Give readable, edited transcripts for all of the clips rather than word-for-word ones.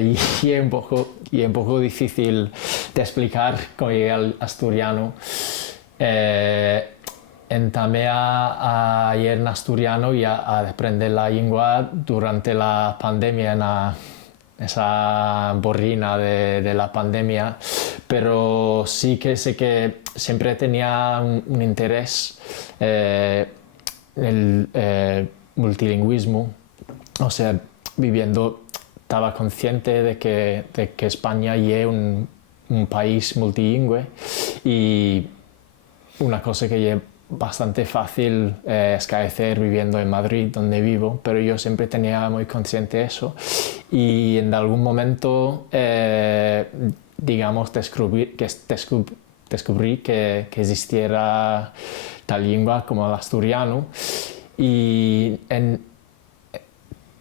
y un poco difícil de explicar cómo llegué al asturiano. Entamé a ir en asturiano y a aprender la lengua durante la pandemia, esa borrina de la pandemia, pero sí que sé que siempre tenía un interés en el multilingüismo, o sea, estaba consciente de que España es un país multilingüe y una cosa que es bastante fácil escaecer viviendo en Madrid, donde vivo, pero yo siempre tenía muy consciente de eso y en algún momento, digamos, descubrí que existiera tal lengua como el asturiano y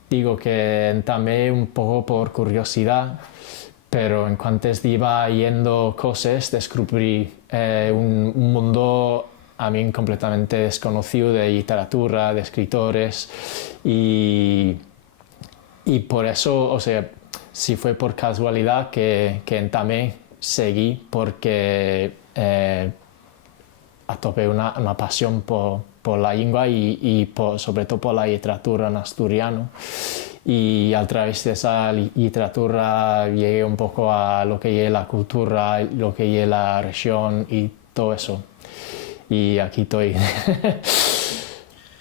digo que entamé un poco por curiosidad, pero en cuanto iba yendo cosas, descubrí un mundo a mí completamente desconocido de literatura, de escritores y por eso, o sea, sí fue por casualidad que entamé, seguí porque topé una pasión por la lengua y sobre todo por la literatura en asturiano. Y a través de esa literatura llegué un poco a lo que es la cultura, lo que es la región y todo eso. Y aquí estoy.